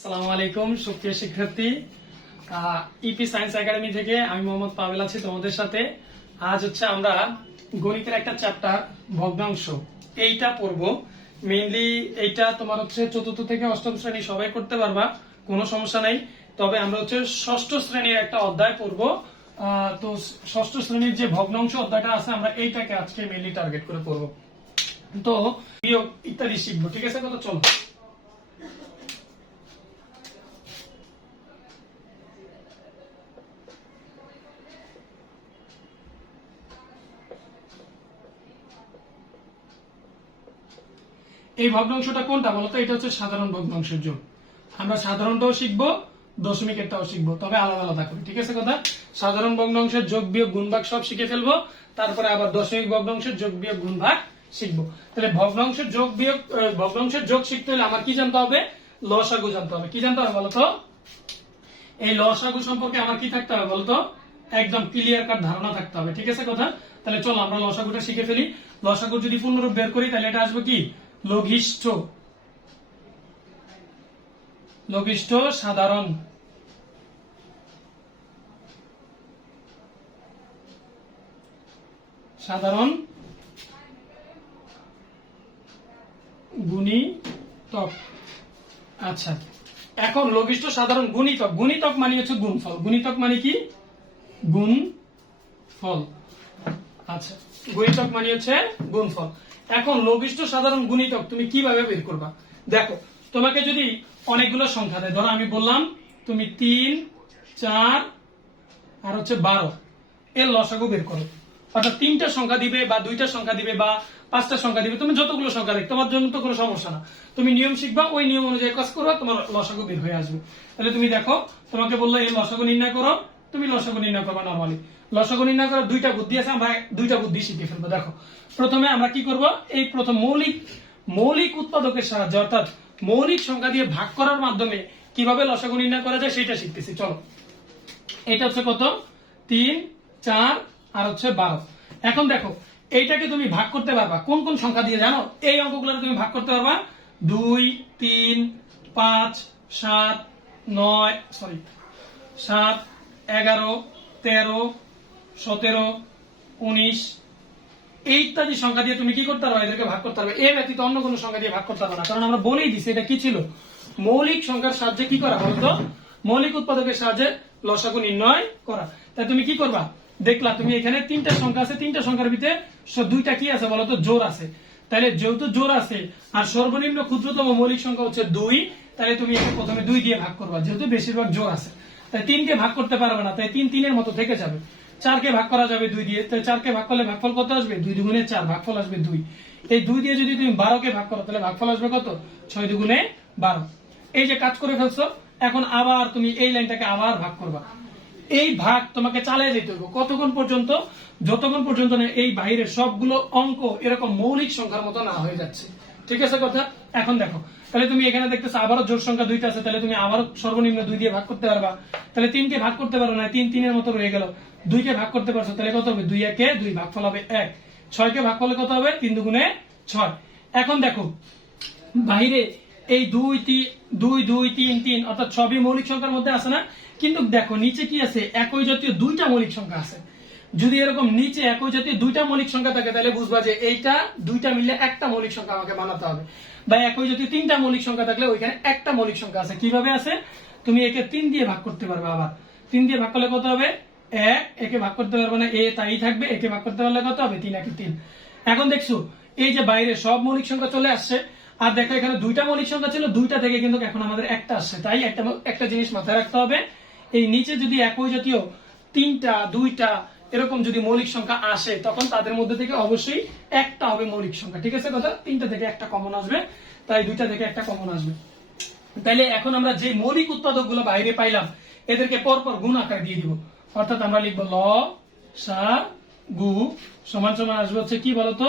আসসালামু আলাইকুম সুপ্রিয় শিক্ষার্থী, ইপি সায়েন্স একাডেমি থেকে আমি মোহাম্মদ পাভেল আছি তোমাদের সাথে। আজ হচ্ছে আমরা গণিতের একটা চ্যাপ্টার ভগ্নাংশ এইটা পড়বো। মেইনলি এইটা তোমার হচ্ছে চতুর্থ থেকে অষ্টম শ্রেণী সবাই করতে পারবা, কোনো সমস্যা নাই। তবে আমরা হচ্ছে ষষ্ঠ শ্রেণীর একটা অধ্যায় পড়বো। তো ষষ্ঠ শ্রেণীর যে ভগ্নাংশ অধ্যায়টা আছে আমরা এইটাকে আজকে মেইনলি টার্গেট করে পড়বো। তো বিয়োগ ইত্যাদি শিখবো, ঠিক আছে? কত চলো এই ভগ্নাংশটা কোনটা বলতো? এটা হচ্ছে সাধারণ ভগ্নাংশের যোগ। আমরা সাধারণটাও শিখবো, দশমিকেরটাও শিখবো, তবে আলাদা আলাদা করে, ঠিক আছে কথা? সাধারণ ভগ্নাংশের যোগ বিয়োগ গুণভাগ সব শিখে ফেলবো, তারপরে আবার দশমিক ভগ্নাংশের যোগ বিয়োগ গুণভাগ শিখবো। তাহলে ভগ্নাংশের যোগ শিখতে হলে আমার কি জানতে হবে? লসাগু জানতে হবে। কি জানতে হবে বলতো? এই লসাগু সম্পর্কে আমার কি থাকতে হবে বলতো? একদম ক্লিয়ার কাট ধারণা থাকতে হবে, ঠিক আছে কথা? তাহলে চলো আমরা লসাগুটা শিখে ফেলি। লসাগু যদি পূর্ণরূপ বের করি তাহলে এটা আসবে কি? লঘিষ্ঠ সাধারণ গুণিতক। আচ্ছা, এখন লঘিষ্ঠ সাধারণ গুণিতক। গুণিতক মানে হচ্ছে গুণফল। গুণিতক মানে কি? গুণফল। আচ্ছা, গুণিতক মানে হচ্ছে গুণফল। এখন লঘিষ্ঠ সাধারণ গুণিতক তুমি কিভাবে বের করবা? দেখো, তোমাকে যদি অনেকগুলো সংখ্যা দেয়, ধরো আমি বললাম তুমি 3, 4 আর হচ্ছে 12 এর লসাগু বের করো। অর্থাৎ 3টা সংখ্যা দিবে বা 2টা সংখ্যা দিবে বা 5টা সংখ্যা দিবে, তুমি যতগুলো সংখ্যা দেখ, তোমার জন্য তো কোনো সমস্যা না। তুমি নিয়ম শিখবা, ওই নিয়ম অনুযায়ী কাজ করবা, তোমার লসাগু বের হয়ে আসবে। তাহলে তুমি দেখো, তোমাকে বললো এই লসাগু নির্ণয় করো, তুমি লসাগু নির্ণয় করবা। নরমালি লসাগু নির্ণয় করার 2টা বুদ্ধি আছে, আমরা 2টা বুদ্ধি শিখে ফেলবো। দেখো, প্রথমে আমরা কি করব? এই প্রথম মৌলিক উৎপাদকের সাহায্যে, অর্থাৎ মৌলিক সংখ্যা দিয়ে ভাগ করার মাধ্যমে কিভাবে লসাগু নির্ণয় করা যায় সেটা শিখতেছি। চলো, এটা হচ্ছে কত? 3, 4 আর হচ্ছে 12। এখন দেখো, এইটাকে তুমি ভাগ করতে পারবা কোন কোন সংখ্যা দিয়ে জানো? এই অঙ্কগুলো তুমি ভাগ করতে পারবা 2, 3, 5, 7, 11, 13, 17, 19 এই ইত্যাদি সংখ্যা দিয়ে তুমি কি করতে পারবে? এদেরকে ভাগ করতে পারবে। এর ব্যতীত অন্য কোনো সংখ্যা দিয়ে ভাগ করতে পারবে না, কারণ আমরা বলেই দিছি এটা কি ছিল? মৌলিক সংখ্যার সাহায্যে কি করা বলতো? মৌলিক উৎপাদকের সাহায্যে লসাগু নির্ণয় করা। তাই তুমি কি করবা? দেখলা তুমি এখানে 3টা সংখ্যা আছে, 3টা সংখ্যার ভিতরে 2টা কি আছে বলতো? জোড় আছে। তাহলে যেহেতু জোড় আছে আর সর্বনিম্ন ক্ষুদ্রতম মৌলিক সংখ্যা হচ্ছে 2, তাহলে তুমি একে প্রথমে 2 দিয়ে ভাগ করবা, যেহেতু বেশিরভাগ জোড় আছে। তাই 3কে ভাগ করতে পারবে না, তাই 3 3 এর মতো থেকে যাবে। 4কে ভাগ করা যাবে 2 দিয়ে, তাই 4কে ভাগ করলে ভাগফল কত আসবে? 2 দুগুণে 4, ভাগফল আসবে 2। এই 2 দিয়ে যদি তুমি 12কে ভাগ করো তাহলে ভাগফল আসবে কত? 6 দুগুণে 12। এই যে কাজ করে ফেলছো, এখন আবার তুমি এই লাইনটাকে আবার ভাগ করবা। এই ভাগ তোমাকে চালিয়ে যেতে হবে কতক্ষণ পর্যন্ত? যতক্ষণ পর্যন্ত না এই বাইরের সবগুলো অঙ্ক এরকম মৌলিক সংখ্যার মতো না হয়ে যাচ্ছে, ঠিক আছে কথা? এখন দেখো, তাহলে তুমি এখানে দেখতেছো আবারও জোড় সংখ্যা 2টা আছে, তাহলে তুমি আবারও সর্বনিম্ন 2 দিয়ে ভাগ করতে পারবা। তাহলে 3কে ভাগ করতে পারো না, 3 3 এর মতো রয়ে গেল। 2কে ভাগ করতে পারছো, তাহলে কত হবে? 2 একে 2, ভাগফল হবে 1। 6কে ভাগ করলে কত হবে? 3 দুগুণে 6। এখন দেখো, বাইরে এই 2 2 3 3 অর্থাৎ সবই মৌলিক সংখ্যার মধ্যে আছে না? কিন্তু দেখো নিচে কি আছে? একই জাতীয় 2টা মৌলিক সংখ্যা আছে। যদি এরকম নিচে একই জাতীয় 2টা মৌলিক সংখ্যা থাকে তাহলে বুঝবা যে এইটা 2টা মিলে একটা মৌলিক সংখ্যা আমাকে বানাতে হবে। বা একই জাতীয় 3টা মৌলিক সংখ্যা থাকলে ওইখানে একটা মৌলিক সংখ্যা আছে। কিভাবে আছে? তুমি একে 3 দিয়ে ভাগ করতে পারবে। আবার 3 দিয়ে ভাগ করলে কত হবে? 1। একে ভাগ করতে পারবে না, এ তাই থাকবে। একে ভাগ করতে পারলে কত হবে? 3 একে 3। এখন দেখছো এই যে বাইরে সব মৌলিক সংখ্যা চলে আসছে, আর দেখো এখানে 2টা মৌলিক সংখ্যা ছিল, 2টা থেকে কিন্তু এখন আমাদের একটা আসছে। তাই একটা জিনিস মাথায় রাখতে হবে, এই নিচে যদি একই জাতীয় 3টা 2টা এরকম যদি মৌলিক সংখ্যা আসে তখন তাদের মধ্যে থেকে অবশ্যই একটা হবে মৌলিক সংখ্যা, ঠিক আছে কথা? 3টা থেকে একটা কমন আসবে, তাই 2টা থেকে একটা কমন আসবে। তাইলে এখন আমরা যে মৌলিক উৎপাদক গুলো বাইরে পাইলাম এদেরকে পরপর গুণ আকারে দিয়ে দিব। অর্থাৎ আমরা লিখবো ল সা গু সমান সমান আসবে হচ্ছে কি বলতো?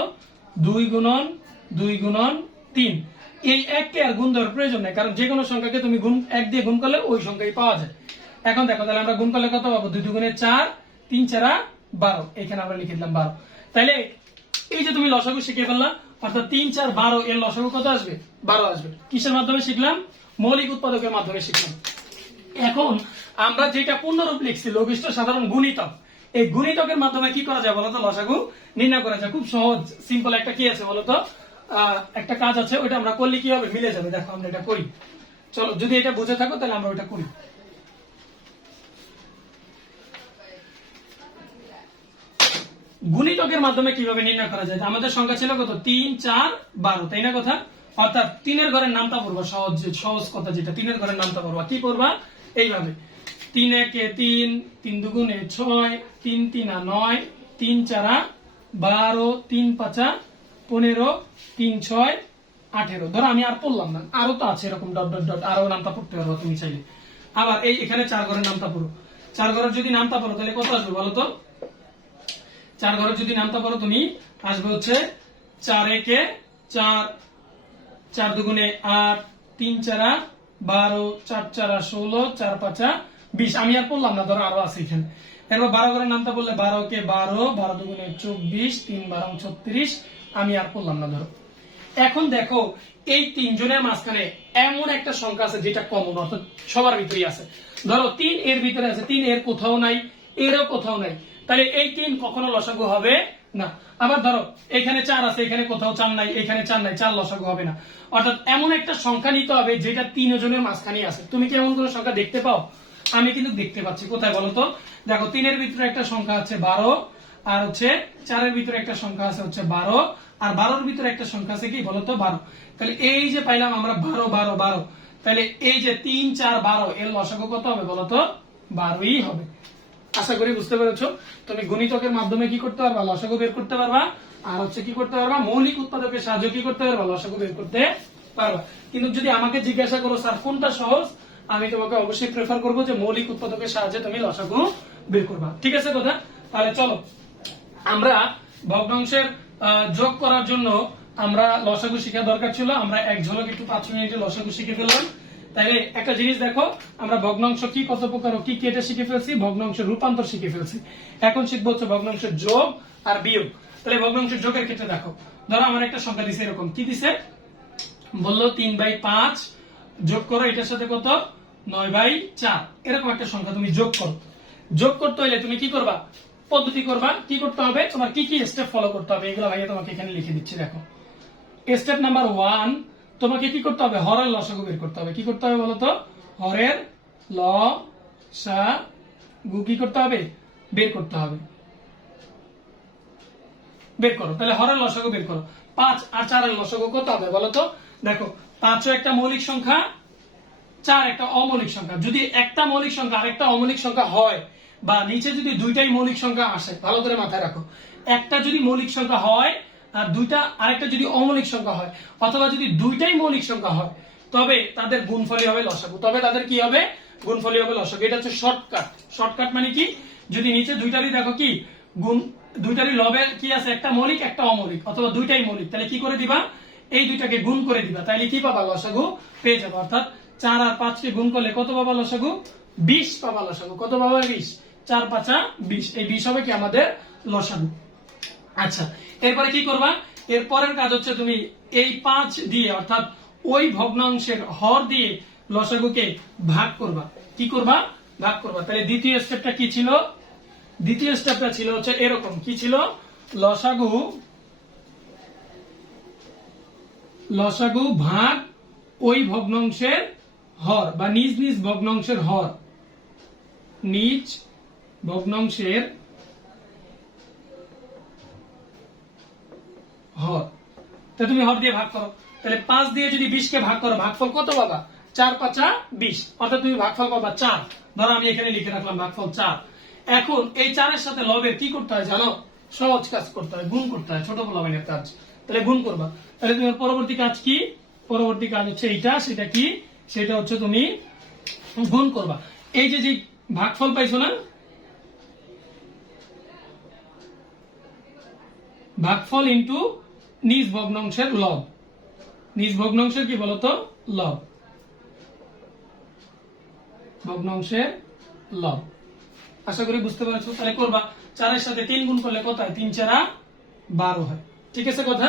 2 গুণন 2 গুণন 3। এই 1কে আর গুণ দেওয়ার প্রয়োজন নেই, কারণ যে কোনো সংখ্যাকে তুমি গুণ 1 দিয়ে গুণ করলে ওই সংখ্যাই পাওয়া যায়। এখন দেখো, তাহলে আমরা গুণ করলে কত পাবো? 2 দুগুণে 4, 3 4 12। এখানে আমরা লিখে দিলাম 12। তাইলে এই যে তুমি লসাগু শিখে ফেললা, অর্থাৎ 3 4 12 এর লসাগু কত আসবে? 12 আসবে। কিসের মাধ্যমে শিখলাম? মৌলিক উৎপাদকের মাধ্যমে শিখলাম। এখন আমরা যেটা পূর্ণরূপ লিখছি লঘিষ্ঠ সাধারণ গুণিতক, এই গুণিতকের মাধ্যমে কি করা যায় বলতো? লসাগু নির্ণয় করা যায়। খুব সহজ সিম্পল একটা কি আছে বলতো, একটা কাজ আছে, ওইটা আমরা করলে কি হবে, মিলে যাবে। দেখো আমরা এটা করি, চলো যদি এটা বুঝে থাকো তাহলে আমরা ওইটা করি। গুণিতকের মাধ্যমে কিভাবে নির্ণয় করা যায়? আমাদের সংখ্যা ছিল কত? 3, 4, 12, তাই না কথা? অর্থাৎ 3-এর ঘরের নামটা পড়বা, সহজ কথা যেটা, 3-এর ঘরের নামটা পড়বা। কি পড়বা? এইভাবে 3 একে 3, 3 দুগুণে 6, 3 তিনা 9, 3 চারা 12, 3 পাঁচা 15, 3 6 18। ধরো আমি আর পড়লাম না, আরো তো আছে এরকম ডট ডট ডট, আরো নামটা পড়তে পারবো তুমি চাইলে। আবার এই এখানে 4 ঘরের নামটা পড়ো, 4 ঘরের যদি নামটা পড়ো তাহলে কত আসবে বলো তো? 4 ঘরের যদি নামটা পড়ো তুমি, আসবে হচ্ছে 4 একে 4, 4 দুগুণে 8, 3 চারা 12, 4 চারা 16, 4 পাঁচা 20। আমি আর পড়লাম না, ধরো আরো আছে এখানে। এরপর 12 ঘরের নামটা বললে 12 কে 12, 12 দুগুণে 24, 3 12 36। আমি আর পড়লাম না ধরো। এখন দেখো এই 3 জনের মাঝখানে এমন একটা সংখ্যা আছে যেটা কমন, অর্থাৎ সবার ভিতরেই আছে। ধরো 3 এর ভিতরে আছে, 3 এর কোথাও নাই, এরও কোথাও নাই, তাহলে এই 3 কখনো লসাগু হবে না। আবার ধরো এখানে 4 আছে, এখানে কোথাও 4 নাই, এখানে 4 নাই, 4 লসাগু হবে না। অর্থাৎ এমন একটা সংখ্যা নিতে হবে যেটা 3 জনের মাঝখানে আছে। তুমি কি এমন কোনো সংখ্যা দেখতে পাও? আমি কিন্তু দেখতে পাচ্ছি। কোথায় বলো তো? দেখো 3 এর ভিতরে একটা সংখ্যা আছে 12, আর হচ্ছে 4 এর ভিতরে একটা সংখ্যা আছে হচ্ছে 12, আর 12 এর ভিতরে একটা সংখ্যা আছে কি বলতো? 12। তাহলে এই যে পাইলাম আমরা 12 12 12, তাহলে এই যে 3 4 12 এর লসাগু কত হবে বলতো? 12ই হবে। আশা করি বুঝতে পেরেছো। তুমি গুণিতকের মাধ্যমে কি করতে পারবা? লসাগু বের করতে পারবা। আর হচ্ছে কি করতে পারবা? মৌলিক উৎপাদকের সাহায্যে কি করতে পারবা? লসাগু বের করতে পারবা। কিন্তু যদি আমাকে জিজ্ঞাসা করো স্যার কোনটা সহজ, আমি তোমাকে অবশ্যই প্রেফার করবো যে মৌলিক উৎপাদকের সাহায্যে তুমি লসাগু বের করবা। ঠিক আছে কথা? তাহলে চলো আমরা ভগ্নাংশের যোগ করার জন্য আমরা লসাগু শেখা দরকার ছিল। আমরা এক ঝলক একটু 5 মিনিটে লসাগু শিখে ফেললাম। তাহলে একটা জিনিস দেখো, আমরা ভগ্নাংশ কি, কত প্রকার ও কি কি এটা শিখে ফেলছি, ভগ্নাংশের রূপান্তর শিখে ফেলছি। এখন শিখবো হচ্ছে ভগ্নাংশের যোগ আর বিয়োগ। তাহলে ভগ্নাংশের যোগের ক্ষেত্রে দেখো, ধরো আমার একটা সংখ্যা দিছে এরকম, কি দিছে বললো 3/5 যোগ করো এটার সাথে কত 9/4, এরকম একটা সংখ্যা তুমি যোগ করো। যোগ করতে হলে তুমি কি করবা? পদ্ধতি করবা। কি করতে হবে? তোমার কি কি স্টেপ ফলো করতে হবে এগুলো ভাইয়া তোমাকে এখানে লিখে দিচ্ছি। দেখো স্টেপ নাম্বার 1, তোমাকে কি করতে হবে? হরের লসাগু বের করতে হবে। কি করতে হবে বলতো? হরের লসাগু কি করতে হবে? বের করতে হবে। বের করো। তাহলে হরের লসাগু বের করো। 5 আর 4 এর লসাগু কত হবে বলতো? দেখো 5 একটা মৌলিক সংখ্যা, 4 একটা অমৌলিক সংখ্যা। যদি একটা মৌলিক সংখ্যা আর একটা অমৌলিক সংখ্যা হয়, বা নিচে যদি দুইটাই মৌলিক সংখ্যা আসে, ভালো করে মাথায় রাখো, একটা যদি মৌলিক সংখ্যা হয় আর দুইটা আরেকটা যদি অমৌলিক সংখ্যা হয়, অথবা যদি দুইটাই মৌলিক সংখ্যা হয়, তবে তাদের গুণফলই হবে লসাগু। তবে তাদের কি হবে? গুণফলই হবে লসাগু। এটা হচ্ছে শর্টকাট। শর্টকাট মানে কি? যদি নিচে দুইটারই দেখো কি গুণ, দুইটারই লবে কি আছে, একটা মৌলিক একটা অমৌলিক, অথবা দুইটাই মৌলিক, তাহলে কি করে দিবা? এই দুইটাকে গুণ করে দিবা, তাহলে কি পাবা? লসাগু পেয়ে যাবো। অর্থাৎ 4 আর 5 কে গুণ করলে কত পাবা লসাগু? 20 পাবা লসাগু। কত পাবা? 20। 4 5 20, এই 20 হবে কি আমাদের লসাগু। আচ্ছা, এরপরে কি করবা? এরপরের কাজ হচ্ছে তুমি এই 5 দিয়ে, অর্থাৎ ওই ভগ্নাংশের হর দিয়ে লসাগুকে ভাগ করবা। কি করবা? ভাগ করবা। তাহলে দ্বিতীয় স্টেপটা কি ছিল? দ্বিতীয় স্টেপটা ছিল হচ্ছে এরকম, কি ছিল? লসাগু ভাগ ওই ভগ্নাংশের হর, বা নিজ নিজ ভগ্নাংশের হর, নিজ ভগ্নাংশের হর। তা তুমি হর দিয়ে ভাগ করো। তাহলে 5 দিয়ে যদি 20 কে ভাগ করো, ভাগফল কত পাবা? 4 5 20, অর্থাৎ তুমি ভাগফল পাবা 4। ধরো আমি এখানে লিখে রাখলাম ভাগফল 4। এখন এই 4 এর সাথে লবের কি করতে হয় জানো? সহজ কাজ করতে হয়, গুণ করতে হয়, ছোট লবের কাজ। তাহলে গুণ করবা। তাহলে তোমার পরবর্তী কাজ কি? পরবর্তী কাজ হচ্ছে এইটা। সেটা কি? সেটা হচ্ছে তুমি গুণ করবা। এই যে যে ভাগফল পাইছো না, ভাগফল ইন্টু নিজ ভগ্নাংশের লব। নিজ ভগ্নাংশের কি বলতো? লব। ভগ্নাংশের লব। আশা করি বুঝতে পারছো। তাহলে করবা 4 এর সাথে 3 গুণ করলে কত হয়? 3 4 12 হয়। ঠিক আছে কথা?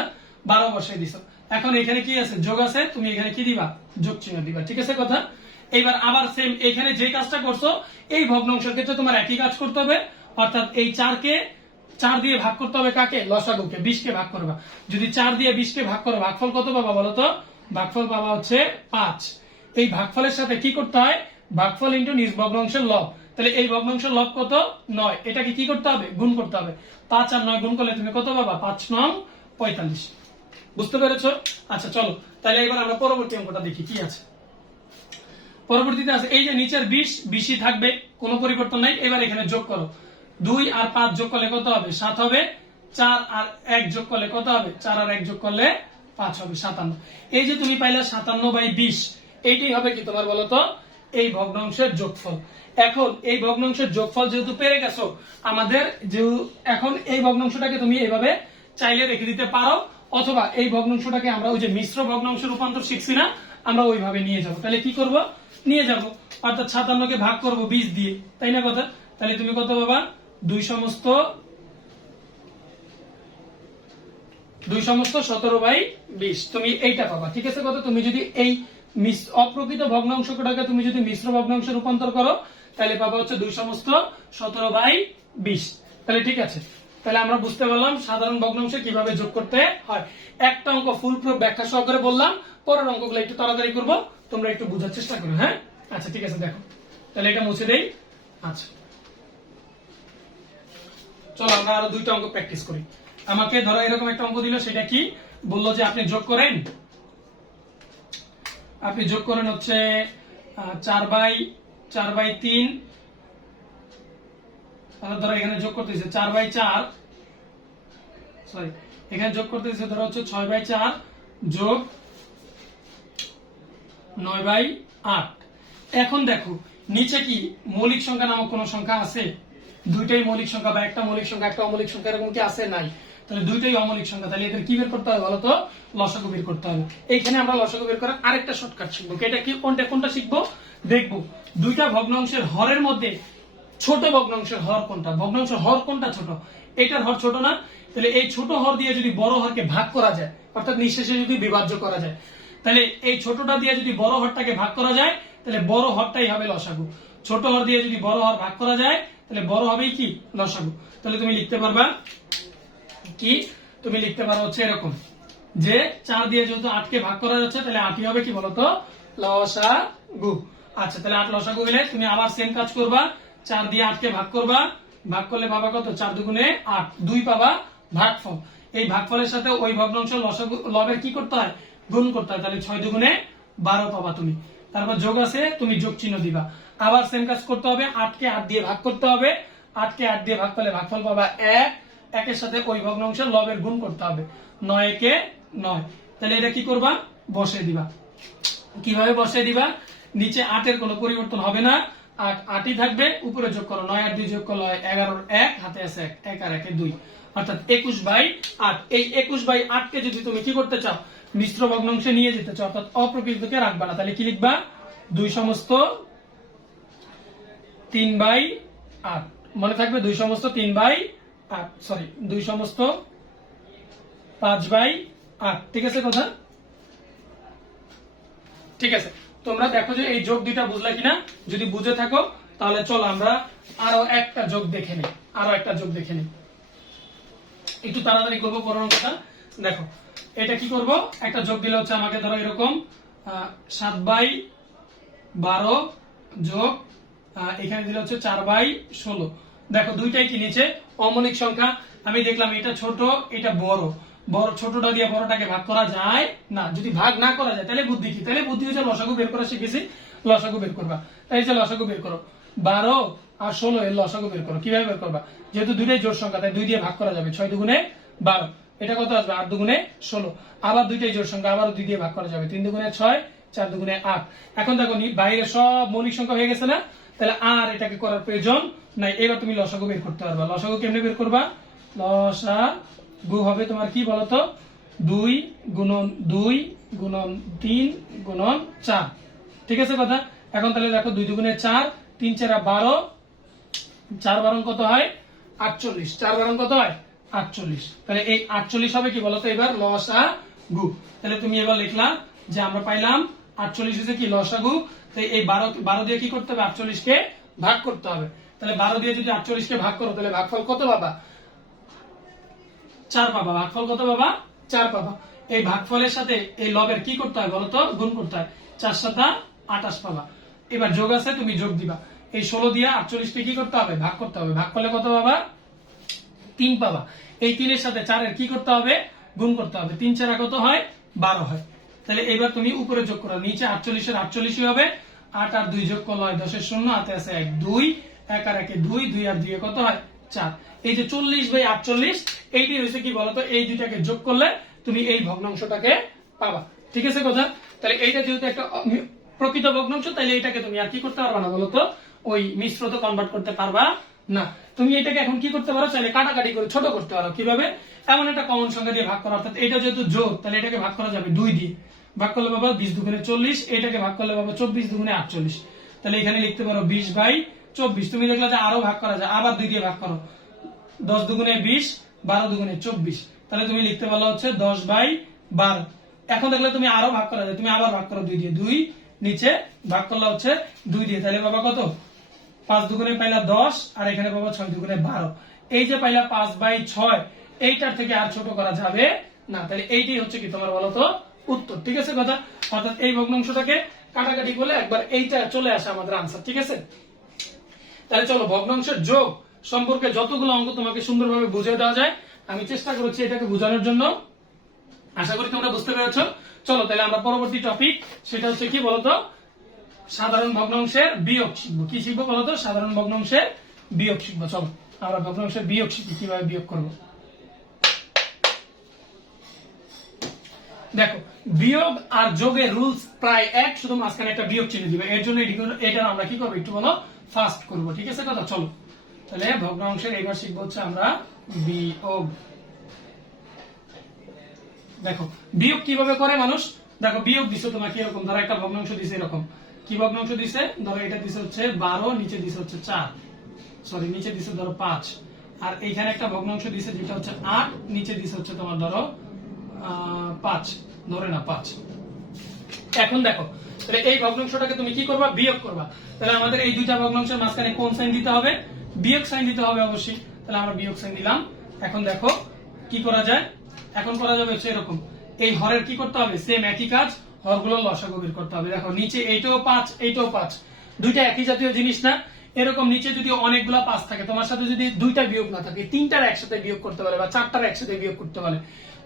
12 বসাই দিছো। এখন এখানে কি আছে, যোগ আছে, তুমি এখানে কি দিবা, যোগ চিহ্ন দিবা। ঠিক আছে কথা। এইবার আবার সেম এখানে যে কাজটা করছো এই ভগ্নাংশের ক্ষেত্রে তোমার একই কাজ করতে হবে, অর্থাৎ এই 4কে 4 দিয়ে ভাগ করতে হবে কাকে, লসাগুকে, 20 কে ভাগ করবা। যদি 4 দিয়ে 20 কে ভাগ করো ভাগফল কত পাবা বলো তো, ভাগফল পাবা হচ্ছে 5। এই ভাগফলের সাথে কি করতে হয়, ভাগফল ইনটু নিজ ভগ্নাংশের লব। তাহলে এই ভগ্নাংশের লব কত, 9, এটাকে কি করতে হবে, গুণ করতে হবে। 5 আর 9 গুণ করলে তুমি কত পাবা, 5 9 45। বুঝতে পেরেছো? আচ্ছা চলো তাহলে এবার আমরা পরবর্তী অঙ্কটা দেখি কি আছে। পরবর্তীতে আছে এই যে নিচের 20 20ই থাকবে, কোনো পরিবর্তন নাই। এবার এখানে যোগ করো, 2 আর 5 যোগ করলে কত হবে, 7 হবে। 4 আর 1 যোগ করলে কত হবে, 4 আর 1 যোগ করলে 5 হবে, 57। এই যে তুমি পাইলা 57/20, এইটাই হবে কি তোমার বলতো, এই ভগ্নাংশের যোগফল। এখন এই ভগ্নাংশের যোগফল যেহেতু পেরে গেছো, আমাদের যে এখন এই ভগ্নাংশটাকে তুমি এইভাবে চাইলে রেখে দিতে পারো, অথবা এই ভগ্নাংশটাকে আমরা ওই যে মিশ্র ভগ্নাংশ রূপান্তর শিখছি না, আমরা ওইভাবে নিয়ে যাব। তাহলে কি করব, নিয়ে যাব, অর্থাৎ 57কে ভাগ করব 20 দিয়ে, তাই না কথা। তাহলে তুমি কত পাবা, 2 সমস্ত 17/20 তুমি এইটা পাবা। ঠিক আছে কথা। তুমি যদি এই অপ্রকৃত ভগ্নাংশটাকে তুমি যদি মিশ্র ভগ্নাংশে রূপান্তর করো তাহলে পাবা হচ্ছে 2/17/20। তাহলে ঠিক আছে, তাহলে আমরা বুঝতে পারলাম সাধারণ ভগ্নাংশে কিভাবে যোগ করতে হয়। একটা অঙ্ক ফুল প্রুফ ব্যাখ্যা সহকারে বললাম, পরের অঙ্কগুলো একটু তাড়াতাড়ি করবো, তোমরা একটু বোঝার চেষ্টা করো। হ্যাঁ আচ্ছা ঠিক আছে, দেখো তাহলে এটা মুছে দেই। আচ্ছা চলো আমরা আরো 2টা অঙ্ক প্র্যাকটিস করি। আমাকে ধরো এরকম একটা অঙ্ক দিল, সেটা কি বললো যে আপনি যোগ করেন, আপনি যোগ করেন হচ্ছে 4/3, তাহলে ধরো এখানে যোগ করতেছে 4/4, সরি এখানে যোগ করতেছে ধরো হচ্ছে 6/4 যোগ 9/8। এখন দেখো নিচে কি মৌলিক সংখ্যা নামক কোন সংখ্যা আছে, দুইটাই মৌলিক সংখ্যা বা একটা মৌলিক সংখ্যা একটা অমৌলিক সংখ্যা এরকম কি আছে, নাই। তাহলে দুইটাই অমৌলিক সংখ্যা, তাহলে এদের কি বের করতে হবে বলতো, লসাগু বের করতে হবে। এইখানে আমরা লসাগু বের করার আরেকটা শর্টকাট শিখবো। এটা কি, কোনটা শিখবো, দেখবো দুইটা ভগ্নাংশের হরের মধ্যে ছোট ভগ্নাংশের হর কোনটা, ভগ্নাংশের হর কোনটা ছোট, এটার হর ছোট না। তাহলে এই ছোট হর দিয়ে যদি বড় হরকে ভাগ করা যায়, অর্থাৎ নিঃশেষে যদি বিভাজ্য করা যায়, তাহলে এই ছোটটা দিয়ে যদি বড় হরটাকে ভাগ করা যায় তাহলে বড় হরটাই হবে লসাগু। ছোট হর দিয়ে যদি বড় হর ভাগ করা যায় তাহলে বড় হবেই কি, লসাগু। তাহলে তুমি লিখতে পারবা কি, তুমি লিখতে পারো হচ্ছে এরকম যে 4 দিয়ে যেহেতু 8কে ভাগ করা যাচ্ছে তাহলে 8ই হবে কি বলতো, লসাগু। আচ্ছা তাহলে 8 লসাগু হলে তুমি আবার সেম কাজ করবা, 4 দিয়ে 8কে ভাগ করবা, ভাগ করলে পাবা কত, 4 দুগুণে 8, 2 পাবা ভাগফল। এই ভাগফলের সাথে ওই ভগ্নাংশ লসাগু লবের কি করতে হয়, গুণ করতে হয়। তাহলে 6 দুগুণে 12 পাবা তুমি, তারপর যোগ আছে, তুমি যোগ চিহ্ন দিবা। আবার সেম কাজ করতে হবে, 8কে 8 দিয়ে ভাগ করতে হবে, 8কে 8 দিয়ে ভাগ করলে ভাগফল পাবা 1, একের সাথে ওই ভগ্নাংশের লবের গুণ করতে হবে, 9 একে 9। তাহলে এটা কি করবা, বসিয়ে দিবা। কিভাবে বসিয়ে দিবা, নিচে 8 এর কোনো পরিবর্তন হবে না, 8 8ই থাকবে, উপরে যোগ করো, 9 আর 2 যোগ করলে 11 1, হাতে আছে 1, 1 আর 1 2, অর্থাৎ 21/8। এই 21/8 কে যদি তুমি কি করতে চাও, মিশ্র ভগ্নাংশে নিয়ে যেতে চাও, অর্থাৎ অপ্রকৃতকে রাখবা না, তাহলে কি লিখবা, 2 সমস্ত 3/8, মনে থাকবে 2 সমস্ত 3/8, সরি 2 সমস্ত 5/8। ঠিক আছে কথা, ঠিক আছে। তোমরা দেখো যে এই যোগ দুইটা বুঝলা কিনা, যদি বুঝে থাকো তাহলে চলো আমরা আরো একটা যোগ দেখে নিই, একটু তাড়াতাড়ি করবো পরের অঙ্কটা। দেখো এটা কি করব, একটা যোগ দিলে হচ্ছে আমাকে ধরো এরকম 7/12 যোগ এখানে দিলে হচ্ছে 4/16। দেখো দুইটাই কি নিচে অমৌলিক সংখ্যা, আমি দেখলাম এটা ছোট এটা বড়, ছোটটা দিয়ে বড়টাকে ভাগ করা যায় না, যদি ভাগ না করা যায় তাহলে বুদ্ধি কি, তাহলে বুদ্ধি হচ্ছে লসাগু বের করা শিখেছি, লসাগু বের করবা। তাই যে লসাগু বের করো, 12 আর 16 এর লসাগু বের করো। কিভাবে বের করবা, যেহেতু দুইটাই জোড় সংখ্যা তাই 2 দিয়ে ভাগ করা যাবে, 6 দুগুণে 12, এটা কত আসবে 8 দুগুণে 16, আবার দুইটাই জোড় সংখ্যা, আবার 2 দিয়ে ভাগ করা যাবে, 3 দুগুণে 6, 4 দুগুণে 8। এখন দেখো বাইরে সব মৌলিক সংখ্যা হয়ে গেছে না, তাহলে আর এটাকে করার প্রয়োজন নাই। এবার তুমি লসাগু বের করতে পারবা। লসাগু কেমনে বের করবা, লসাগু হবে তোমার কি বলতো, 2 গুণন 2 গুণন 3 গুণন 4। ঠিক আছে কথা। এখন তাহলে দেখো 2 দুগুণে 4, 3 4 12, 4 12 কত হয় 48, 4 12 কত হয় 48। তাহলে এই 48 হবে কি বলতো এবার লসাগু। গু। তাহলে তুমি এবার লিখলা যে আমরা পাইলাম 48 হচ্ছে কি লসাগু। তাই এই 12 দিয়ে কি করতে হবে, 48 কে ভাগ করতে হবে। তাহলে 12 দিয়ে যদি 48 কে ভাগ করো তাহলে ভাগফল কত পাবা, 4 পাবা। ভাগফল কত পাবা, 4 পাবা। এই ভাগফলের সাথে এই লবের কি করতে হয় বলতো, গুণ করতে হয়। 4 7 28 পাবা। এবার যোগ আছে, তুমি যোগ দিবা। এই 16 দিয়ে 48 কে কি করতে হবে, ভাগ করতে হবে। ভাগ করলে কত পাবা, 3 পাবা। এই 3 এর সাথে 4 এর কি করতে হবে, গুণ করতে হবে। 3 4 কত হয়, 12 হয়। তাহলে এবার তুমি উপরে যোগ করো, নিচে 48 এর 48 হবে। 8 আর 2 যোগ করলে হয় 10 এর 0, হাতে আছে 1 2, 1 আর 1 2, 2 আর 2 কত হয় 4। এই যে 40/48 এইটি হচ্ছে কি বলতো, এই দুইটাকে যোগ করলে তুমি এই ভগ্নাংশটাকে পাবা। ঠিক আছে কথা। তাহলে এইটা যেহেতু একটা প্রকৃত ভগ্নাংশ, তাহলে এটাকে তুমি আর কি করতে পারবা না বলতো, ওই মিশ্রতে কনভার্ট করতে পারবা না। তুমি এটাকে এখন কি করতে পারো, চাইলে কাটাকাটি করে ছোট করতে পারো। কিভাবে, এমন একটা কমন সংখ্যা দিয়ে ভাগ করা, অর্থাৎ এটা যেহেতু যোগ, তাহলে এটাকে ভাগ করা যাবে 2 দিয়ে। ভাগ করলে বাবা 20 দুগুণে 40, এটাকে ভাগ করলে বাবা 24 দুগুণে 48। তাহলে এখানে লিখতে পারো 20/24। তুমি দেখলা যে আরো ভাগ করা যায়, আবার 2 দিয়ে ভাগ করো। 10 দুগুণে 20, 12 দুগুণে 24। তাহলে তুমি লিখতে পারলো হচ্ছে 10/12। এখন দেখলে তুমি আরো ভাগ করা যায়, তুমি আবার ভাগ করো 2 দিয়ে। 2 নিচে ভাগ করলে হচ্ছে 2 দিয়ে। তাহলে বাবা কত, 5 দুগুণে পাইলা 10, আর এখানে বাবা 6 দুগুণে 12। এই যে পাইলা 5/6, এইটার থেকে আর ছোট করা যাবে না। তাহলে এইটাই হচ্ছে কি তোমার বলতো উত্তর। ঠিক আছে কথা। অর্থাৎ এই ভগ্নাংশটাকে কাটাকাটি করলে একবার এইটা চলে আসে আমাদের আনসার। ঠিক আছে। তাহলে চলো ভগ্নাংশের যোগ সম্পর্কে যতগুলো অঙ্ক তোমাকে সুন্দরভাবে বুঝিয়ে দেওয়া যায় আমি চেষ্টা করেছি এটাকে বোঝানোর জন্য। আশা করি তোমরা বুঝতে পেরেছো। চলো তাহলে আমরা পরবর্তী টপিক, সেটা হচ্ছে কি বলতো, সাধারণ ভগ্নাংশের বিয়োগ শিখবো। কি শিখবো বলতো, সাধারণ ভগ্নাংশের বিয়োগ শিখবো। চলো আমরা ভগ্নাংশের বিয়োগ শিখি, কিভাবে বিয়োগ করবো। দেখো বিয়োগ আর যোগের রুলস প্রায় এক, শুধু মাঝখানে একটা বিয়োগ চিহ্ন দিবে। এর জন্য এটা আমরা কি করবো, একটু বলো ফাস্ট করবো। ঠিক আছে কথা। চলো তাহলে ভগ্নাংশের এবার শিখবো হচ্ছে আমরা বিয়োগ। দেখো বিয়োগ কিভাবে করে মানুষ, দেখো বিয়োগ দিছে তোমাকে এরকম, ধরো একটা ভগ্নাংশ দিছে এরকম। কি ভগ্নাংশ দিছে, ধরো এটা দিছে হচ্ছে 12, নিচে দিছে হচ্ছে 4, সরি নিচে দিছে ধরো 5, আর এইখানে একটা ভগ্নাংশ দিছে যেটা হচ্ছে 8, নিচে দিছে হচ্ছে তোমার ধরো 5, ধরে না 5। এখন দেখো তাহলে এই ভগ্নাংশটাকে তুমি কি করবা, বিয়োগ করবা। তাহলে আমাদের এই দুইটা ভগ্নাংশের মাঝখানে কোন সাইন দিতে হবে, বিয়োগ সাইন দিতে হবে অবশ্যই। তাহলে আমরা বিয়োগ সাইন দিলাম। এখন দেখো কি করা যায়, এখন করা যাবে হচ্ছে এরকম, এই হরের কি করতে হবে, সেম একই কাজ, হরগুলো লসাগু বের করতে হবে। দেখো নিচে এইটাও 5, এইটাও 5, দুইটা একই জাতীয় জিনিস না। এরকম নিচে যদি অনেকগুলো 5 থাকে, তোমার সাথে যদি দুইটা বিয়োগ না থাকে, তিনটার একসাথে বিয়োগ করতে পারে বা চারটার একসাথে বিয়োগ করতে পারে,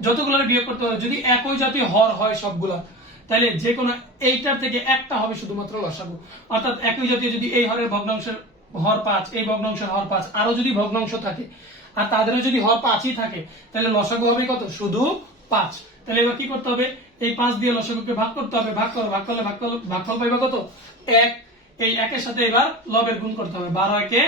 যতগুলো বিয়োগ করতে পারে, যদি একই জাতীয় হর হয় সবগুলা, তাহলে যে কোনো এইটার থেকে একটা হবে শুধুমাত্র লসাগু। অর্থাৎ একই জাতীয় যদি এই হরের ভগ্নাংশের হর 5, এই ভগ্নাংশের হর 5, আরো যদি ভগ্নাংশ থাকে আর তাদেরও যদি হর 5ই থাকে, তাহলে লসাগু হবে কত, শুধু 5। তাহলে এবার কি করতে হবে, এই 5 দিয়ে লসাগুকে ভাগ করতে হবে। ভাগ করো, ভাগফল পাইবা কত, 1। এই 1 এর সাথে এবার লবের গুণ করতে হবে, 12 একে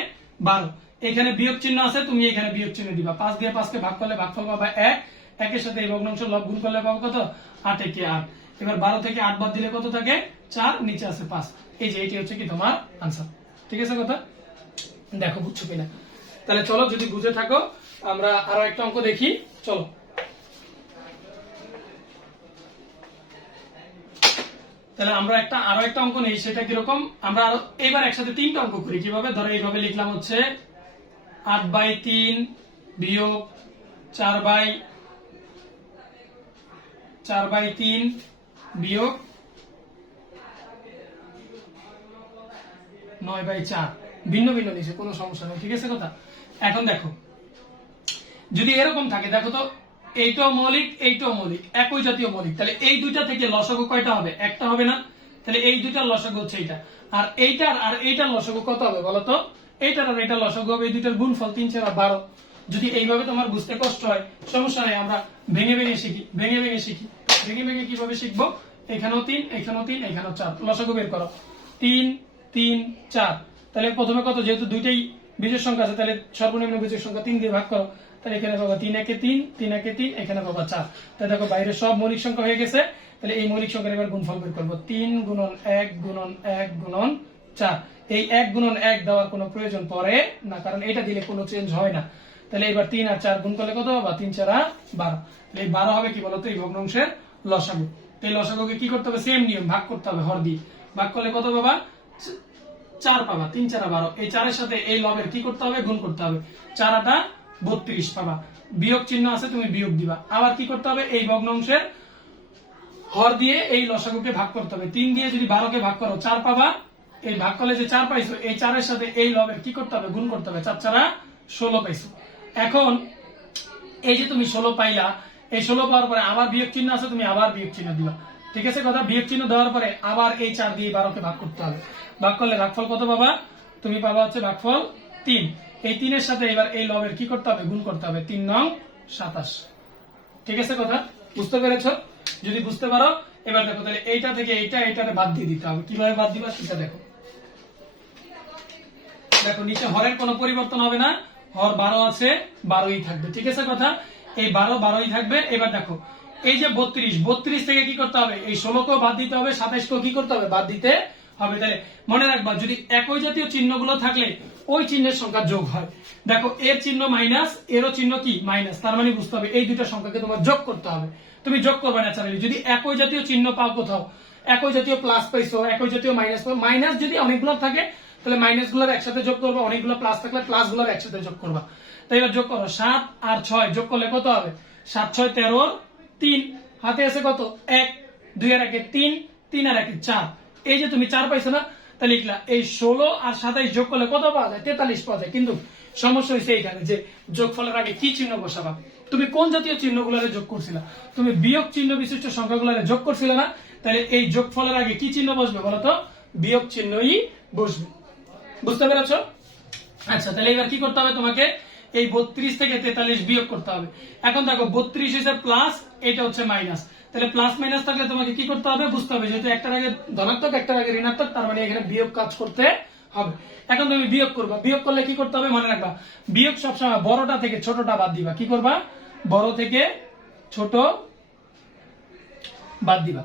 12। এখানে বিয়োগ চিহ্ন আছে, তুমি এখানে বিয়োগ চিহ্ন দিবা। 5 দিয়ে 5 কে ভাগ করলে ভাগফল পাবা 1, 1 এর সাথে এই ভগ্নাংশের লব গুণ করলে পাবো কত, 8 একে 8। এবার 12 থেকে 8 বাদ দিলে কত থাকে, 4, নিচে আছে 5। এই যে এটি হচ্ছে কি তোমার আনসার। ঠিক আছে কথা। দেখো বুঝছো কিনা। তাহলে চলো যদি বুঝে থাকো আমরা আরো একটা অঙ্ক দেখি। চলো তাহলে আমরা আরো একটা অঙ্ক নেই। সেটা কিরকম, আমরা আরো এবার একসাথে 3টা অঙ্ক করি। কিভাবে, ধরো এইভাবে লিখলাম হচ্ছে 8/3 বিয়োগ 4/3 বিয়োগ 9/4। ভিন্ন ভিন্ন দিছে, কোনো সমস্যা নেই। ঠিক আছে কথা। এখন দেখো যদি এরকম থাকে, দেখো তো এইটাও মৌলিক, এইটাও মৌলিক, একই জাতীয় মৌলিক, তাহলে এই দুইটা থেকে লসাগু কয়টা হবে, একটা হবে না। তাহলে এই দুইটার লসাগু হচ্ছে এইটা, আর এইটার লসাগু কত হবে বলতো, এইটার আর এইটার লসাগু হবে এই দুইটার গুণফল 3 4 12। যদি এইভাবে তোমার বুঝতে কষ্ট হয় সমস্যা নাই, আমরা ভেঙে ভেঙে শিখি। ভেঙে ভেঙে কিভাবে শিখবো, এখানেও 3, এখানেও 3, এখানেও 4, লসাগু বের করো। 3 3 4। তাহলে প্রথমে কত, যেহেতু দুইটাই বিজোড় সংখ্যা আছে, তাহলে সর্বনিম্ন বিজোড় সংখ্যা 3 দিয়ে ভাগ করো। তাহলে এখানে পাবা 3 একে 3, 3 একে 3, এখানে পাবা 4। তাহলে দেখো বাইরে সব মৌলিক সংখ্যা হয়ে গেছে। তাহলে এই মৌলিক সংখ্যার এবার গুণফল বের করবো, 3 গুণন 1 গুণন 1 গুণন 4। এই 1 গুণন 1 দেওয়ার কোনো প্রয়োজন পড়ে না, কারণ এটা দিলে কোনো চেঞ্জ হয় না। তাহলে এবার 3 আর 4 গুণ করলে কত হবে, 3 4 12। তাহলে এই 12 হবে কি বলতো এই ভগ্নাংশের লসাগু। এই লসাগুকে কি করতে হবে, সেম নিয়ম, ভাগ করতে হবে হর দিয়ে। ভাগ করলে কত পাবা, 4 পাবা, 3 4 12। এই 4 এর সাথে এই লবের কি করতে হবে, গুণ করতে হবে। 4 8 32 পাবা। বিয়োগ চিহ্ন আছে, তুমি বিয়োগ দিবা। আবার কি করতে হবে, এই ভগ্নাংশের হর দিয়ে এই লসাগুকে ভাগ করতে হবে। 3 দিয়ে যদি 12 কে ভাগ করো 4 পাবা। এই ভাগ করলে যে 4 পাইছো, এই 4 এর সাথে এই লবের কি করতে হবে, গুণ করতে হবে। 4 4 16 পাইছো। এখন এই যে তুমি 16 পাইলা, এই 16 পাওয়ার পরে আবার বিয়োগ চিহ্ন আছে, তুমি আবার বিয়োগ চিহ্ন দিবা। ঠিক আছে কথা, বিয়োগ চিহ্ন দেওয়ার পরে আবার এই 4 দিয়ে 12 কে ভাগ করতে হবে। ভাগ করলে ভাগফল কত পাবা, তুমি পাবা হচ্ছে ভাগফল 3। এই 3 এর সাথে এবার এই লবের কি করতে হবে, গুণ করতে হবে। 3 9 27। ঠিক আছে কথা, বুঝতে পেরেছো? যদি বুঝতে পারো এবার দেখো, তাহলে এইটা থেকে এইটাতে বাদ দিয়ে দিতে হবে। কিভাবে বাদ দিবা সেটা দেখো। দেখো নিচে হরের কোনো পরিবর্তন হবে না, হর 12 আছে, 12ই থাকবে। ঠিক আছে কথা, এই 12 12ই থাকবে। এবার দেখো এই যে 32 থেকে কি করতে হবে, এই 16 কেও বাদ দিতে হবে, 27 কেও কি করতে হবে, বাদ দিতে হবে। তাহলে মনে রাখবা, যদি একই জাতীয় চিহ্নগুলো থাকলে ওই চিহ্নের সংখ্যা যোগ হয়। দেখো এর চিহ্ন মাইনাস, এরও চিহ্ন কি মাইনাস, তার মানে বুঝতে হবে এই দুটো সংখ্যাকে তোমার যোগ করতে হবে। তুমি যোগ করবে ন্যাচারালি। যদি একই জাতীয় চিহ্ন পাও কোথাও, একই জাতীয় প্লাস পাইছো, একই জাতীয় মাইনাস পাও, মাইনাস যদি অনেকগুলো থাকে তাহলে মাইনাস গুলোর একসাথে যোগ করবা, অনেকগুলো প্লাস থাকলে প্লাস গুলোর একসাথে যোগ করবা। তাই এবার যোগ করো, 7 আর 6 যোগ করলে কত হবে, 7 6 13, 3 হাতে আছে কত, 1, 2 আর 1 3, 3 আর 1 4। এই যে তুমি 4 পাইছো না, তাহলে লিখলা। এই 16 আর 27 যোগ করলে কত পাওয়া যায়, 43 পাওয়া যায়। কিন্তু সমস্যা হয়েছে এইখানে যে যোগফলের আগে কি চিহ্ন বসাবা। তুমি কোন জাতীয় চিহ্নগুলোরে যোগ করছিলা, তুমি বিয়োগ চিহ্ন বিশিষ্ট সংখ্যাগুলোরে যোগ করছিলে না, তাহলে এই যোগফলের আগে কি চিহ্ন বসবে বলতো, বিয়োগ চিহ্নই বসবে। বুঝতে পেরেছো? আচ্ছা, তাহলে এবার কি করতে হবে তোমাকে, এই 32 থেকে 43 বিয়োগ করতে হবে। এখন দেখো 32 হচ্ছে প্লাস, এটা হচ্ছে মাইনাস। তাহলে প্লাস মাইনাস থাকলে তোমাকে কি করতে হবে, বুঝতে হবে যেহেতু একটার আগে ধনাত্মক একটার আগে ঋণাত্মক, তার মানে এখানে বিয়োগ কাজ করতে হবে। এখন তুমি বিয়োগ করবা, বিয়োগ করলে কি করতে হবে মনে রাখবা, বিয়োগ সবসময় বড়টা থেকে ছোটটা বাদ দিবা। কি করবা, বড় থেকে ছোট বাদ দিবা।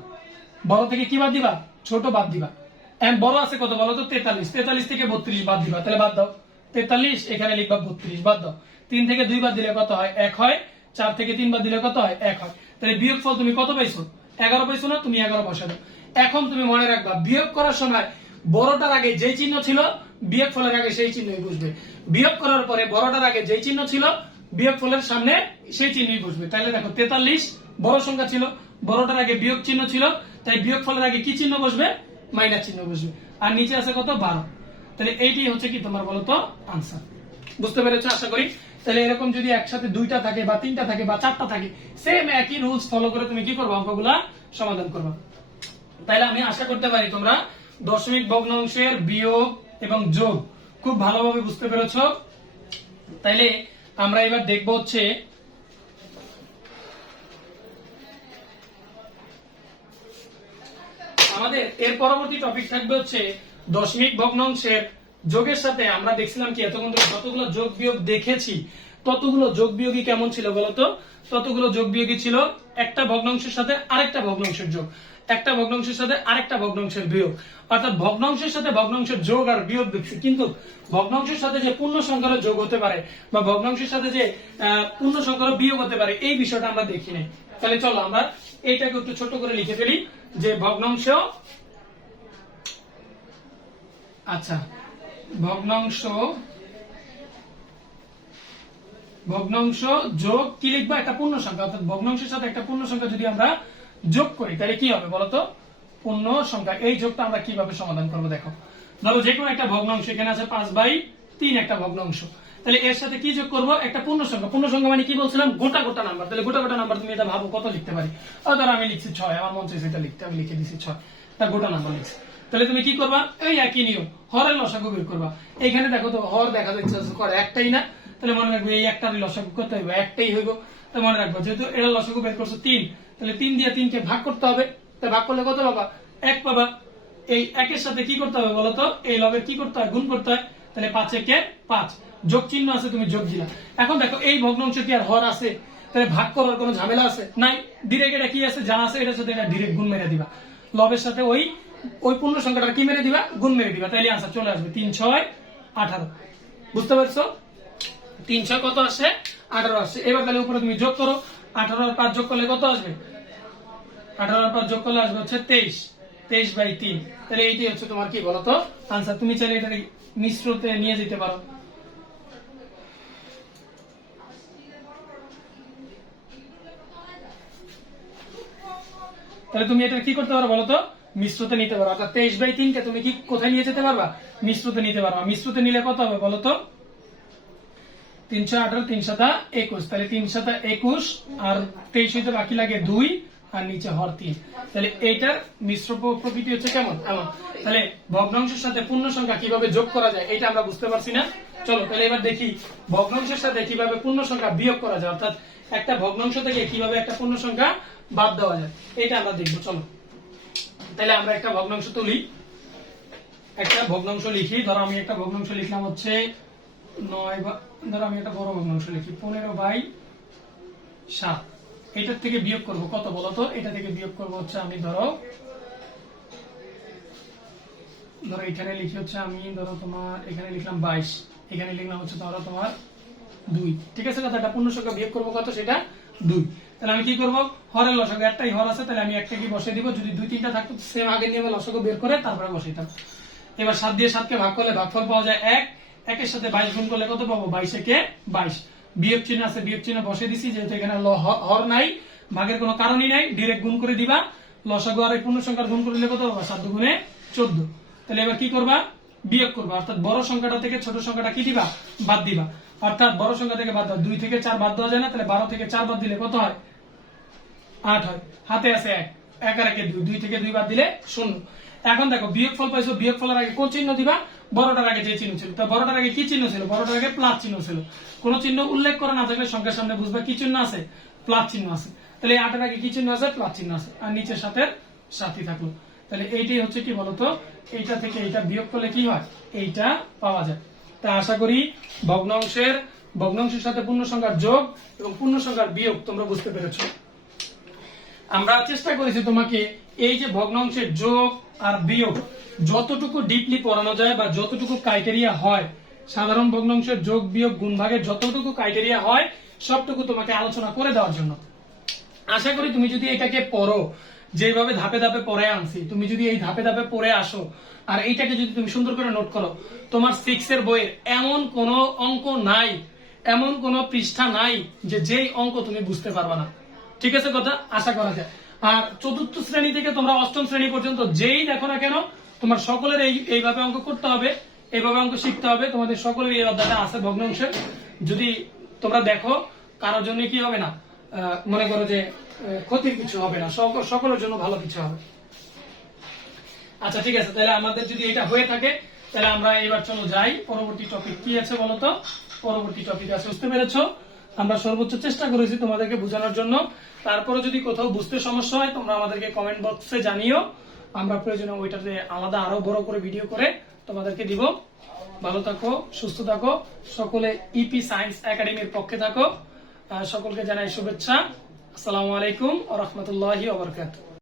বড় থেকে কি বাদ দিবা, ছোট বাদ দিবা। বড় আছে কত বলো তো, 43, 43 থেকে 32 বাদ দিবা। তাহলে বাদ দাও 43, এখানে লিখবা 32, বাদ দাও। 3 থেকে 2 বাদ দিলে কত হয়, 1 হয়। 4 থেকে 3 বাদ দিলে কত হয়, 1 হয়। তাহলে বিয়োগ ফল তুমি কত পাইছো, 11 পাইছো না, তুমি 11 বসা দাও। এখন তুমি মনে রাখবা, বিয়োগ করার সময় বড়টার আগে যে চিহ্ন ছিল, বিয়োগ ফলের আগে সেই চিহ্নই বসবে। বিয়োগ করার পরে বড়টার আগে যে চিহ্ন ছিল, বিয়োগ ফলের সামনে সেই চিহ্নই বসবে। তাহলে দেখো 43 বড় সংখ্যা ছিল, বড়টার আগে বিয়োগ চিহ্ন ছিল, তাই বিয়োগ ফলের আগে কি চিহ্ন বসবে, মাইনাস চিহ্ন বসবে। আর নিচে আছে কত, 12। তাহলে এইটাই হচ্ছে কি তোমার বলতো আনসার। বুঝতে পেরেছো আশা করি। তাহলে এরকম যদি একসাথে 2টা থাকে বা 3টা থাকে বা 4টা থাকে, সেম একই রুলস ফলো করে তুমি কি করবে, অঙ্কগুলা সমাধান করবে। তাহলে আমি আশা করতে পারি তোমরা দশমিক ভগ্নাংশের বিয়োগ এবং যোগ খুব ভালোভাবে বুঝতে পেরেছো। তাইলে আমরা এবার দেখব হচ্ছে আমাদের এর পরবর্তী টপিক থাকবে হচ্ছে দশমিক ভগ্নাংশের যোগের সাথে। আমরা দেখছিলাম কি এতক্ষণ ধরে যতগুলো যোগ বিয়োগ দেখেছি, ততগুলো যোগ বিয়োগই কেমন ছিল বলতো, ততগুলো যোগ বিয়োগই ছিল একটা ভগ্নাংশের সাথে আরেকটা ভগ্নাংশের যোগ, একটা ভগ্নাংশের সাথে আরেকটা ভগ্নাংশের বিয়োগ। অর্থাৎ ভগ্নাংশের সাথে ভগ্নাংশের যোগ আর বিয়োগ দেখছি, কিন্তু ভগ্নাংশের সাথে যে পূর্ণ সংখ্যার যোগ হতে পারে বা ভগ্নাংশের সাথে যে পূর্ণ সংখ্যার বিয়োগ হতে পারে, এই বিষয়টা আমরা দেখি নাই। তাহলে চলো আমরা এইটাকে একটু ছোট করে লিখে ফেলি যে ভগ্নাংশ, আচ্ছা ভগ্নাংশ যোগ কি লিখবা, একটা পূর্ণ সংখ্যা। অর্থাৎ ভগ্নাংশের সাথে একটা পূর্ণ সংখ্যা যদি আমরা যোগ করি তাহলে কি হবে বলতো, পূর্ণ সংখ্যা। এই যোগটা আমরা কিভাবে সমাধান করবো দেখো। ধরো যে কোনো একটা ভগ্নাংশ, এখানে আছে 5/3 একটা ভগ্নাংশ, তাহলে এর সাথে কি যোগ করবো, একটা পূর্ণ সংখ্যা। পূর্ণ সংখ্যা মানে কি বলছিলাম, গোটা গোটা নাম্বার। তাহলে গোটা গোটা নাম্বার তুমি এটা ভাবো কত লিখতে পারি। ধরো আমি লিখছি 6, আমার মন চাইছে এটা লিখতে, আমি লিখে দিচ্ছি 6, তা গোটা নাম্বার লিখছি। তাহলে তুমি কি করবা, এই একই নিয়ম, হরের লসাগু বের করবা। এইখানে দেখো তো হর দেখা যাচ্ছে একটাই না, তাহলে মনে রাখবে এই একটার লসাগু করতে হইবে, একটাই হইব। তো মনে রাখবো যেহেতু এর লসাগু বের করছো 3, তাহলে 3 দিয়ে 3 কে ভাগ করতে হবে। তা ভাগ করলে কত পাবা, 1 পাবা। এই 1 এর সাথে কি করতে হবে বলতো, এই লবের কি করতে হয়, গুণ করতে হয়। তাহলে 5 একে 5, যোগ চিহ্ন আছে, তুমি যোগ দিলা। এখন দেখো এই ভগ্নাংশ কি আর হর আছে, তাহলে ভাগ করার কোনো ঝামেলা আছে নাই। ডিরেক্ট এটা কি আছে, যা আছে এটার সাথে এটা ডিরেক্ট গুণ মেরে দিবা। লবের সাথে ওই পূর্ণ সংখ্যাটা কি মেরে দিবা, গুণ মেরে দিবা। তাইলে আনসার চলে আসবে 3 6 18। বুঝতে পারছো, 3 6 কত আসে, 18 আসছে। এবার তাহলে উপরে তুমি যোগ করো, 18 আর 5 যোগ করলে কত আসবে, 18 আর 5 যোগ করলে আসবে হচ্ছে 23, 23/3। তাহলে এইটাই হচ্ছে তোমার কি বলতো আনসার। তুমি চাইলে এটা মিশ্রতে নিয়ে যেতে পারো। তাহলে তুমি এটা কি করতে পারো বলতো, মিশ্রতে নিতে পারো। অর্থাৎ 23/3 কে তুমি কি কোথায় নিয়ে যেতে পারবা, মিশ্রতে নিতে পারবা। মিশ্রতে নিলে কত হবে বলতো, 318 3 7 21। তাহলে 3 7 21 আর 23 হইতে বাকি লাগে 2 আর নিচে হর 3। তাহলে এইটার মিশ্র প্রকৃতি হচ্ছে কেমন, এমন। তাহলে ভগ্নাংশের সাথে পূর্ণ সংখ্যা কিভাবে যোগ করা যায় এটা আমরা বুঝতে পারছি না। চলো তাহলে এবার দেখি ভগ্নাংশের সাথে কিভাবে পূর্ণ সংখ্যা বিয়োগ করা যায়, অর্থাৎ একটা ভগ্নাংশ থেকে কিভাবে একটা পূর্ণ সংখ্যা বাদ দেওয়া যায় এটা আমরা দেখবো। চলো তাহলে আমরা একটা ভগ্নাংশ তুলি, একটা ভগ্নাংশ লিখি। ধরো আমি একটা ভগ্নাংশ লিখলাম হচ্ছে 9, ধরো আমি একটা বড় ভগ্নাংশ লিখি 15/7। এটার থেকে বিয়োগ করব কত বলতো, এটা থেকে বিয়োগ করব হচ্ছে আমি ধরো এখানে লিখি হচ্ছে আমি ধরো তোমার এখানে লিখলাম 22, এখানে লিখলাম হচ্ছে ধরো তোমার 2। ঠিক আছে কথা, এটা পূর্ণ সংখ্যা বিয়োগ করবো কত, সেটা 2। তাহলে আমি কি করব, হরের লসাগু একটাই হর আছে, তাহলে আমি একটা কি বসিয়ে দিব। যদি 2 3টা থাকতো সেম আগে নিয়ে লসাগু বের করে তারপরে বসাইতাম। এবার 7 দিয়ে 7 কে ভাগ করলে ভাগফল পাওয়া যায় 1, 1 এর সাথে 22 গুণ করলে কত পাবো, 22 একে 22। বিয়োগ চিহ্ন আছে, বিয়োগ চিহ্ন বসিয়ে দিছি, যেহেতু এখানে হর নাই, ভাগের কোনো কারণই নাই, ডাইরেক্ট গুণ করে দিবা। লসাগু আর পূর্ণ সংখ্যার গুণ করলে কত পাবা, 7 গুণে 14। তাহলে এবার কি করবা, বিয়োগ করবা। অর্থাৎ বড় সংখ্যাটা থেকে ছোট সংখ্যাটা কি দিবা, বাদ দিবা। অর্থাৎ বড় সংখ্যা থেকে বাদ দাও, 2 থেকে 4 বাদ দেওয়া যায় না, তাহলে 12 থেকে 4 বাদ দিলে কত হয়, 8 হয়। হাতে আছে 1, 1 আর 1 2, 2 থেকে 2 বাদ দিলে 0। এখন দেখো বিয়োগফল পাইছো, বিয়োগফলের আগে কোন চিহ্ন দিবা, বড়টার আগে যে চিহ্ন ছিল। তো বড়টার আগে কি চিহ্ন ছিল, বড়টার আগে প্লাস চিহ্ন ছিল। কোন চিহ্ন উল্লেখ করা না থাকলে সংখ্যার সামনে বুঝবা কি চিহ্ন আছে, প্লাস চিহ্ন আছে। তাহলে 8 এর আগে কি চিহ্ন আছে, প্লাস চিহ্ন আছে, আর নিচে 7 সাথী থাকলো। তাহলে এইটাই হচ্ছে কি বলতো, এইটা থেকে এইটা বিয়োগ করলে কি হয়, এইটা পাওয়া যায়। তা আশা করি ভগ্নাংশের সাথে পূর্ণ সংখ্যার যোগ এবং পূর্ণ সংখ্যার বিয়োগ তোমরা বুঝতে পেরেছো। আমরা চেষ্টা করেছি তোমাকে এই যে ভগ্নাংশের যোগ আর বিয়োগ যতটুকু ডিপলি পড়ানো যায় বা যতটুকু ক্রাইটেরিয়া হয়, সাধারণ ভগ্নাংশের যোগ বিয়োগ গুণ ভাগের যতটুকু ক্রাইটেরিয়া হয় সবটুকু তোমাকে আলোচনা করে দেওয়ার জন্য। আশা করি তুমি যদি এটাকে পড়ো, যেভাবে ধাপে ধাপে পড়ে আনছি, তুমি যদি এই ধাপে ধাপে পড়ে আসো আর এইটাকে যদি তুমি সুন্দর করে নোট করো, তোমার 6 এর বইয়ের এমন কোন অঙ্ক নাই, এমন কোন পৃষ্ঠা নাই যে যেই অঙ্ক তুমি বুঝতে পারবা না। ঠিক আছে কথা, আশা করা যায়। আর 4র্থ শ্রেণী থেকে তোমরা 8ম শ্রেণী পর্যন্ত যেই দেখো না কেন, তোমার সকলের এইভাবে অঙ্ক করতে হবে, এইভাবে অঙ্ক শিখতে হবে। তোমাদের সকলের এই অধ্যায়টা আছে ভগ্নাংশের। যদি তোমরা দেখো, কারোর জন্য কি হবে না, মনে করো যে ক্ষতির কিছু হবে না, সকলের জন্য ভালো কিছু হবে। আচ্ছা ঠিক আছে, তাহলে আমাদের যদি এটা হয়ে থাকে তাহলে আমরা এবার চলো যাই পরবর্তী টপিক কি আছে বলতো। পরবর্তী টপিক আছে, বুঝতে পেরেছো? আমরা সর্বোচ্চ চেষ্টা করেছি তোমাদেরকে বোঝানোর জন্য। তারপরে যদি কোথাও বুঝতে সমস্যা হয় তোমরা আমাদেরকে কমেন্ট বক্সে জানিও, আমরা প্রয়োজনে ওইটাতে আলাদা আরো বড় করে ভিডিও করে তোমাদেরকে দিব। ভালো থাকো, সুস্থ থাকো, সকলে ইপি সায়েন্স একাডেমির পক্ষে থাকো। সকলকে জানাই শুভেচ্ছা। আসসালামু আলাইকুম ওয়া রাহমাতুল্লাহি ওয়া বারাকাতুহু।